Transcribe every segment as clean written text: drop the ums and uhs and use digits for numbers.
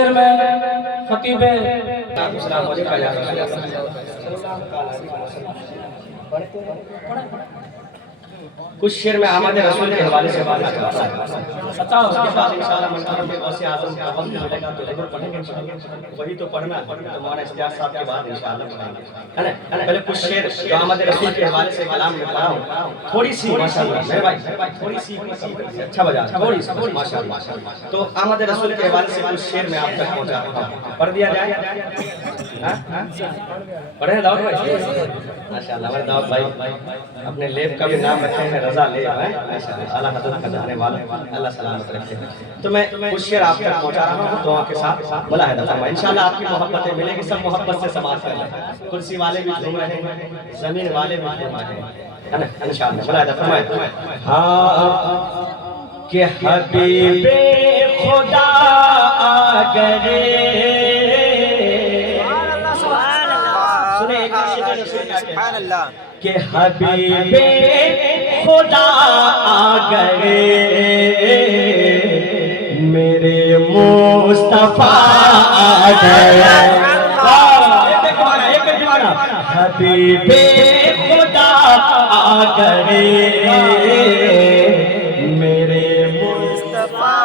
دیر میں خطیب کچھ شعر میں آمد رسول کے حوالے سے بات کرتا ہے، اس کے بعد انشاءاللہ منتظر میں غوث اعظم کا وقت ملے گا تو ضرور پڑھیں گے، وہی تو پڑھنا ہے تو مولانا اشتیاق صاحب کے بعد انشاءاللہ پڑھیں گے، ہے نا؟ پہلے کچھ شعر جو آمد رسول کے حوالے سے کلام میں پڑھا ہوں، تھوڑی سی ماشاءاللہ میرے بھائی تھوڑی سی اچھا بجا تھوڑی سی ماشاءاللہ، تو آمد رسول کے حوالے سے کچھ شعر میں آپ تک پہنچاتا ہوں، پڑھ دیا جائے؟ پڑھیں داؤد بھائی؟ ماشاءاللہ ہمارے داؤد بھائی اپنے لیب کا بھی نام رکھے ہیں رضا لیب ہے، ماشاءاللہ اعلیٰ حضرت کا جانے والا، اللہ سلامت رکھے۔ تو میں کچھ شعر آپ تک پہنچا رہا ہوں دعا کے ساتھ، ملاحظہ فرمائیں، انشاءاللہ آپ کی محبتیں ملیں گی، سب محبت سے سماعت کر لیں، کرسی والے بھی جھوم رہے ہیں، زمین والے بھی جھوم رہے ہیں، ہے نا؟ انشاءاللہ ملاحظہ فرمائیں، ہاں کہ حبیب خدا آ گئے، کہ حبیب خدا آ گئے، میرے مصطفیٰ آ گئے، حبیب خدا آ گئے، میرے مصطفیٰ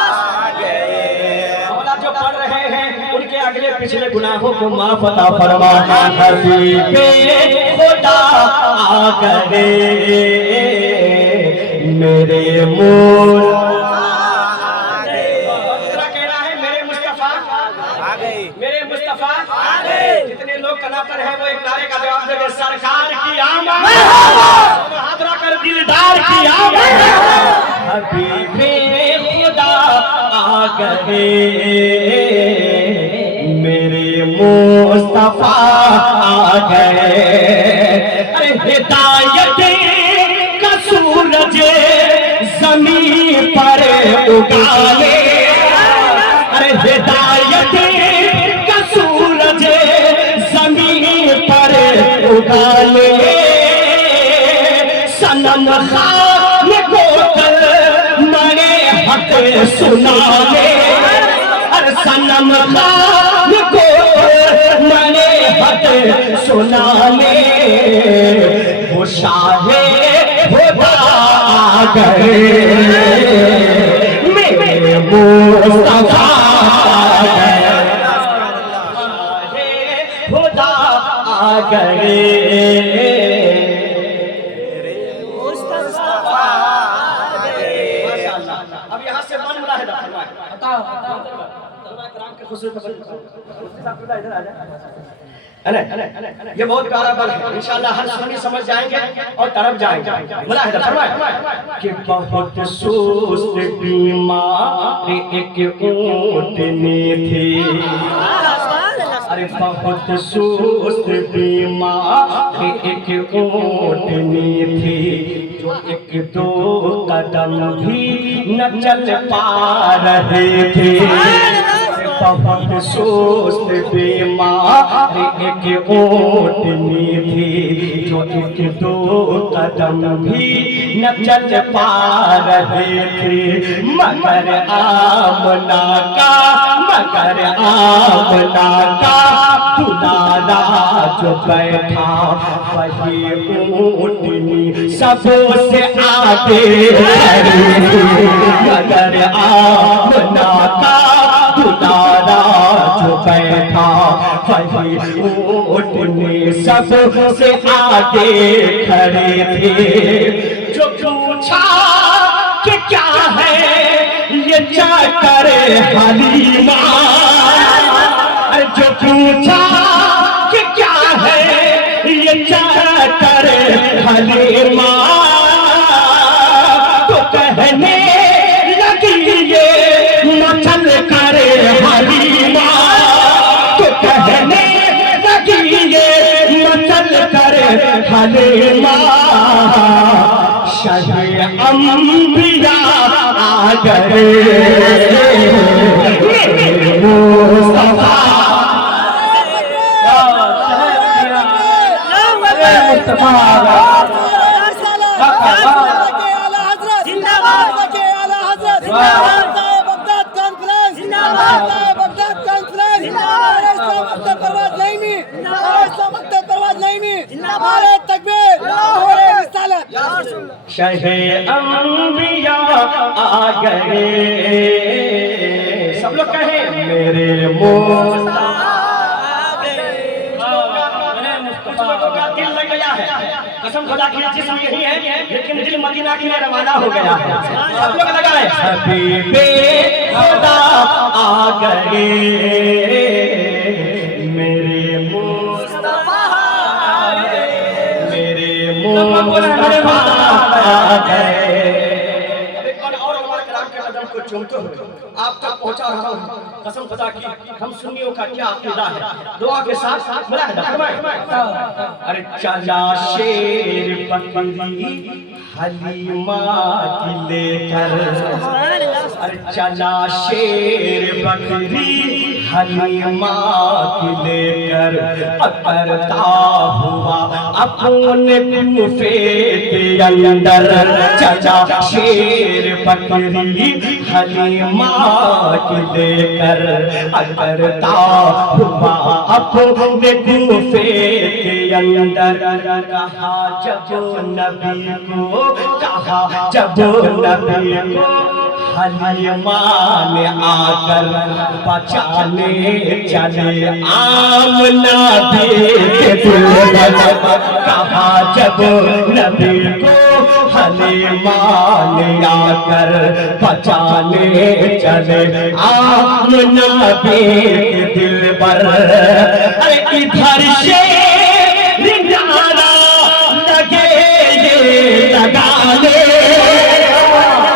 آ گئے۔ مولا جو پڑھ رہے ہیں ان کے اگلے پچھلے گناہوں کو معاف عطا فرما، حبیب خدا آ گئے، میرے مصطفیٰ آ گئے، کہہ رہا ہے میرے مصطفیٰ آ گئے، میرے مصطفیٰ آ گئے، جتنے لوگ کنا پر ہیں وہ ایک نعرے کا جواب دے گے، سرکار کی آمد، ہاتھ رکھ کر دلدار کی آمد، حبیب خدا آ گئے، میرے مصطفیٰ آ گئے، ارے ہدایت کا سورج زمین پر اگالے، ارے ہدایت کا سورج زمین پر اگالے، صنم خان کو کل مرے حق سنالے، ارے صنم خان کو مرے حق سنالے، وہ شاہ خدا آ گئے، میرے مصطفیٰ آ گئے، شاہ خدا آ گئے، میرے مصطفیٰ آ گئے۔ اب یہاں سے من ملاحظہ فرمائیں، یہ بہت پیارا بل ہے، انشاءاللہ ہر سنی سمجھ جائیں گے اور طرف جائیں گے، ملاحظہ فرمائیں کہ بہت سست بیمار ایک اونٹنی تھی، ارے بہت سست بیمار ایک اونٹنی تھی، جو ایک دو قدم بھی نہ چل پا رہے تھے، بہت سست بیمار ایک اونٹنی تھی، جو ایک دو قدم بھی نہ چل پا رہے تھے، مگر آمنہ کا دلارا جو بیٹھا وہی اونٹنی سب سے آگے کھڑی، مگر آمنہ کا دلارا جو بیٹھا وہی اونٹنی سب سے آگے کھڑے تھے، جو پوچھا کہ کیا ہے یہ چکر حلیمہ، جو پوچھا کہ کیا ہے یہ چکر حلیمہ، تو کہنے لگی یہ مچل کر حلیمہ، تو کہنے لگی یہ مچل کر حلیمہ، شاہ انبیاء آ گئے، میرے مصطفیٰ شہ انبیاء آ گئے، سب لوگ کہیں میرے مصطفیٰ آ گئے۔ کچھ لوگوں کا دل لگ گیا ہے، قسم خدا کی جسم یہی ہے لیکن دل مدینہ کے لیے روانہ ہو گیا ہے۔ سب لوگ لگائے حبیب خدا آ گئے، میرے مصطفیٰ آ گئے، میرے مصطفیٰ آ گئے۔ اور عمر کرام کے قدم کو چومتے ہوئے آپ تک پہنچا رہا ہوں، قسم خدا کی ہم سنیوں کا کیا عقیدہ ہے، دعا کے ساتھ ملاحظہ فرمائیں۔ ارے چلا شیر بکری حلیمہ کی لے کر، ارے چلا شیر بکری حلیمہ کی لے کر، اترتا ہوا اپنے کوفے کے اندر، چلا شیر بکری حلیمہ کی لے کر، اترتا ہوا اپنے کوفے کے اندر، کہا جب نبی کو، کہا جب نبی کو حلیمہ نے آ کر بچانے چلے آمنہ کے دل میں، کہا جب نبی کو حلیمہ نے آ کر بچانے چلے آمنہ کے دل پر، ارے ادھر شیر نعرہ لگے یہ لگانے،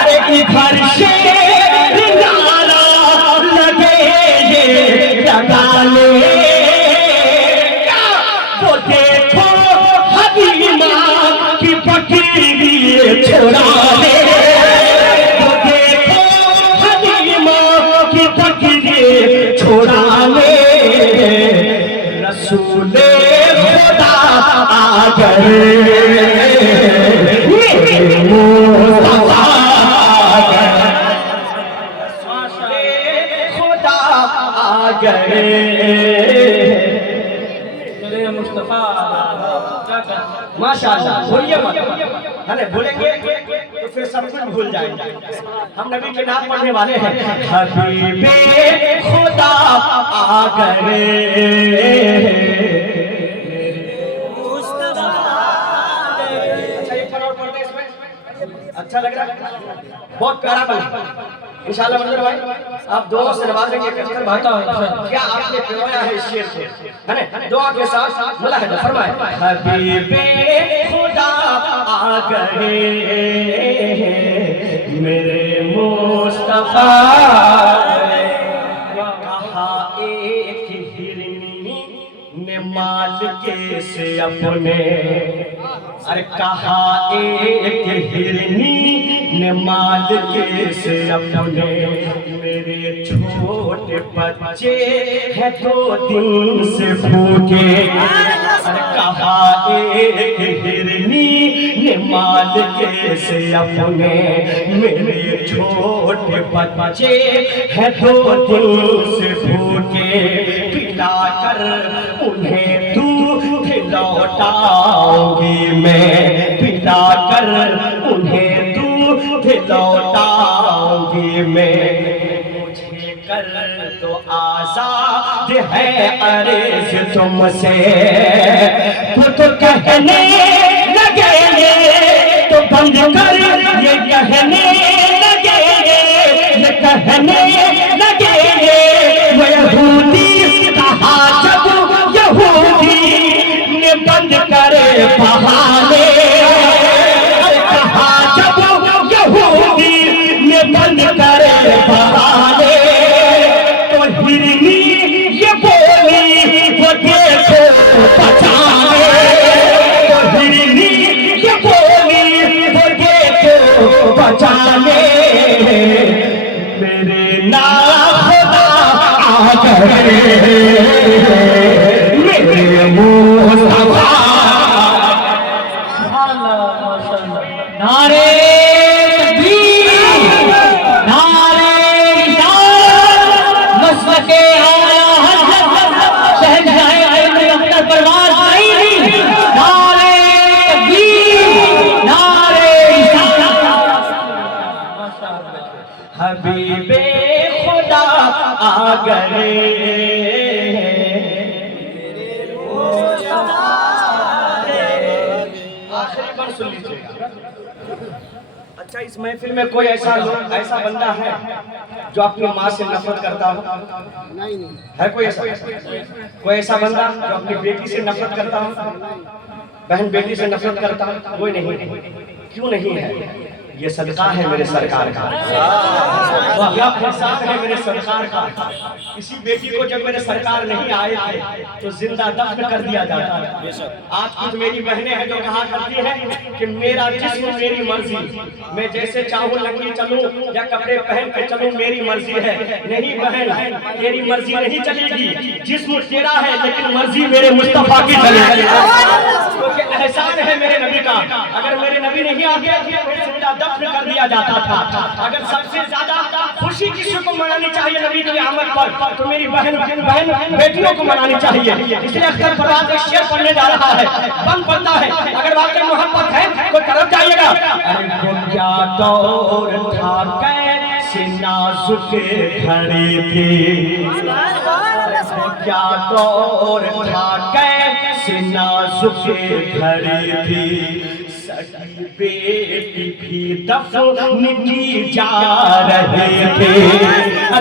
ارے ادھر شیر نعرہ لگے یہ لگانے، وہ دیکھو حلیمہ کی بکری چھڑانے، وہ دیکھو حلیمہ کی بکری چھڑانے، رسول خدا آ گئے، میرے مصطفیٰ آ گئے، خدا آ گئے، میرے مصطفیٰ ماشاءاللہ۔ بھولیے مت، ہمیں بھولیں گے تو پھر سب کچھ بھول جائیں گے۔ ہم نبی کے نام پڑھنے والے ہیں، حبیب خدا آ گئے، اچھا لگ رہا ہے، بہت پیارا بنا انشاءاللہ۔ منظر بھائی آپ دعا سے نوازیں گے کہتے بھائی کیا آپ نے پڑھایا ہے اس شعر کو، ہے نا؟ دعا کے ساتھ ملاحظہ فرمائیں، حبیب خدا آ گئے، میرے مصطفیٰ آ گئے، کہا ایک ہرنی نے مالکے سے اپنے، ارے کہا ایک ہرنی نے مالکے سے اپنے، میرے چھوٹے بچے ہیں 2 دن سے بھوکے، ارے کہا ایک ہرنی نے مالکے سے اپنے، میرے چھوٹے بچے ہیں 2 دن سے بھوکے، پلا کر انہیں دودھ لوٹاؤں گی میں، پلا کر انہیں دودھ لوٹاؤں گی میں، مجھے کر دو آزاد ہے عرض تم سے، تو کہنے لگے تو بند کر یہ کہنے لگے، یہ کہنے لگے وہ یہودی، کہا جب یہودی نے بند کرے بہانے، کہا جب یہودی نے بند کرے بہانے، تو ہرنی یہ بولی وہ دیکھو بچانے، تو ہرنی یہ بولی وہ دیکھو بچانے، میرے نام خدا آ گئے، میرے مصطفیٰ۔ نعرے تکبیر، نعرے رسالت، مسلک اعلیٰ حضرت شہنشاہ احمد اختر پروان آئی، نعرے تکبیر، نعرے خدا آ گئے آخری بار سن لیجیے گا. اچھا اس محفل میں کوئی ایسا بندہ ہے جو اپنی ماں سے نفرت کرتا ہو؟ ہے کوئی ایسا بندہ جو اپنی بیٹی سے نفرت کرتا ہو؟ بہن بیٹی سے نفرت کرتا ہو؟ کوئی نہیں. کیوں نہیں ہے؟ یہ صدقہ ہے میرے سرکار کا، یہ احسان ہے میرے سرکار کا. کسی بیٹی کو جب میرے سرکار نہیں آئے تھے تو زندہ دفن کر دیا جاتا ہے. آج کچھ میری بہنیں ہیں جو کہا کرتی ہیں کہ میرا جسم میری مرضی، میں جیسے چاہوں ننگی چلوں یا کپڑے پہن کے چلوں میری مرضی ہے. نہیں بہن، تیری مرضی نہیں چلے گی. جسم تیرا ہے لیکن مرضی میرے مصطفیٰ کی چلے گی. کیونکہ احسان ہے میرے نبی کا. اگر میرے نبی نہیں آتے پھر زندہ دفن کر دیا جاتا تھا. اگر سب سے زیادہ خوشی کسی کو منانی چاہیے نبی کی آمد پر تو میری بہن بیٹیوں کو منانی چاہیے. اس لیے اختر پروان ایک شعر پڑھنے جا رہا ہے، بند پڑھتا ہے. اگر واقعی محبت ہے تو طرف جائیے گا. ارے وہ کیا دور تھا کیسے نازک گھڑی تھی، کیا دور تھا کیسے نازک گھڑی تھی. سکی بیٹی بھی دفن کی جا رہے تھے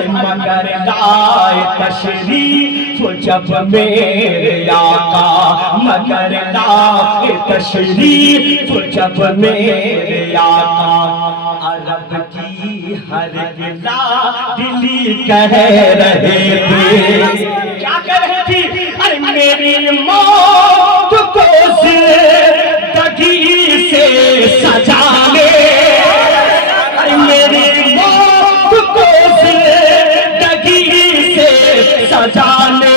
مگر لائے تشریف جب میرے آقا، مگر لائے تشریف جب میرے آقا. عرب کی ہر لاڈلی کہہ رہے تھے، کیا کہہ رہے تھی؟ ارے میری موت کو زندگی سے سجانے، ارے میری موت کو زندگی سے سجانے،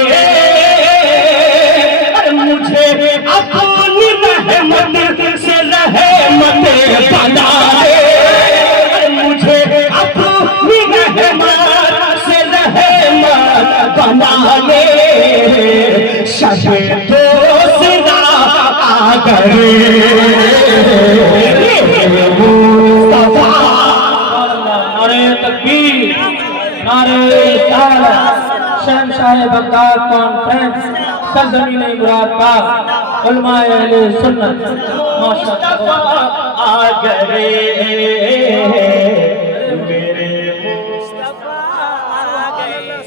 ارے مجھے اپنی رحمت سے رحمت بنانے، ارے مجھے اپنی رحمت سے رحمت بنانے. شب دوسرا آ گئے مصطفیٰ. نعرہ تکبیر، نعرہ رسالت. شہنشاہ بغداد کانفرنس سرزمین مراد پاک علماء اہل سنت مصطفیٰ آ گئے میرے مصطفیٰ آ گئے.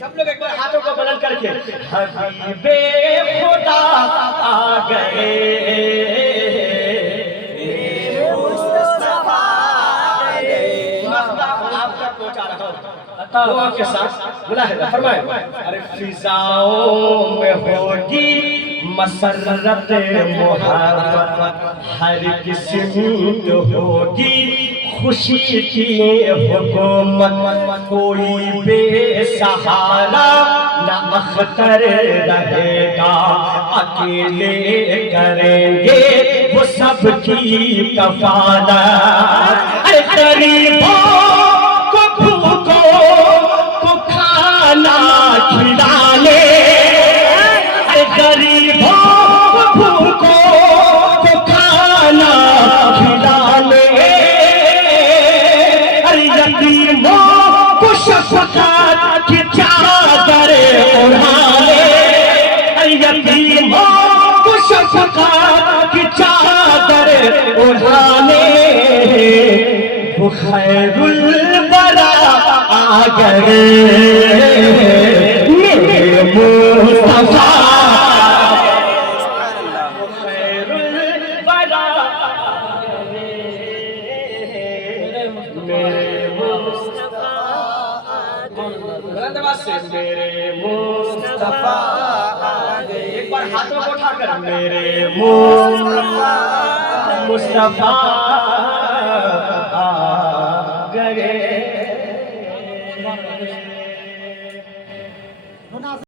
سب لوگ ایک بار ہاتھوں کو بلند کر کے حبیب خدا آ گئے میرے مصطفیٰ آ گئے. آپ تک پہنچا رہا ہوں دعا کے ساتھ ملاحظہ فرمائیں. ارے فضاؤں میں ہوگی مسرت محبت، ہر قسم ہوگی خوشی کی حکومت. کوئی بے سہارا نہ اختر رہے گا، اکیلے کریں گے وہ سب کی کفالت. ارے غریبوں کو بھوکوں کو کھانا کھلانے، ارے غریبوں کو بھوکوں کو کھانا کھلانے، ارے یتیموں کو شفقت کی چادر اڑانے، ارے یتیموں کو شفقت کی چادر اڑانے. وہ خیر الورا آ گئے میرے مصطفیٰ. وہ خیر الورا آ گئے میرے مصطفیٰ آ گئے. میرے مصطفیٰ آ گئے. ایک بار ہاتھوں کو اٹھا کر میرے مصطفیٰ